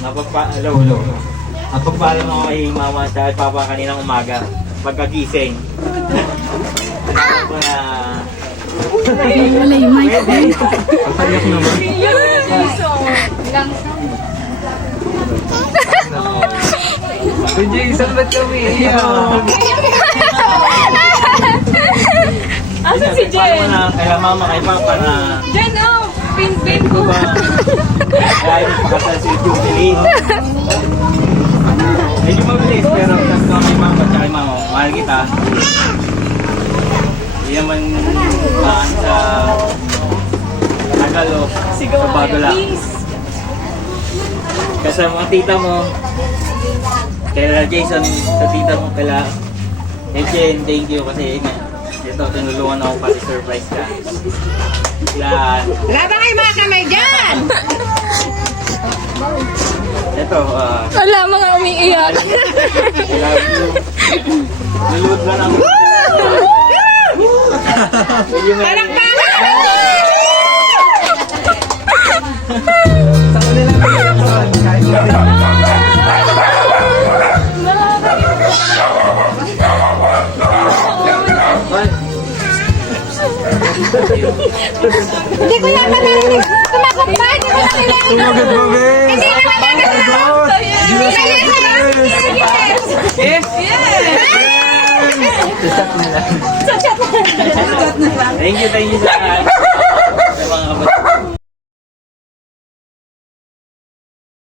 Hello. Napagpaalam ako kay mama at papa kaninang umaga. Pagkagising. Para... Wala yung mic. Pagpaliyak naman. Si Jason, ba't kami iiyak? Asan si Jen? Kaya mama kay papa na... Jen, oh! Pin Ko ko. ba? Kaya yung pakasal si Jubilee. Medyo mabilis pero tas ko kay mama at kay mama. Mahal kita. Hindi naman maan sa tagal o Sigaw sa bago lang. please. Kasi mga tita mo, kaya Jason, sa tita mo, kaya Jen, thank you kasi ito, tinulungan ako pati surprise ka. Yan. Wala ba kayo mga kamay dyan? Ito, Wala, mga umiiyak. I love you. Nulod lang ako. Sa kanila lang iiyak. Kahit Hindi ko yan marinig. Kumakumpay. Hindi ko na kailangan. Tumagat mo, Ben! Hindi na kailangan. Hindi na kailangan. Yes! Thank you sa lahat.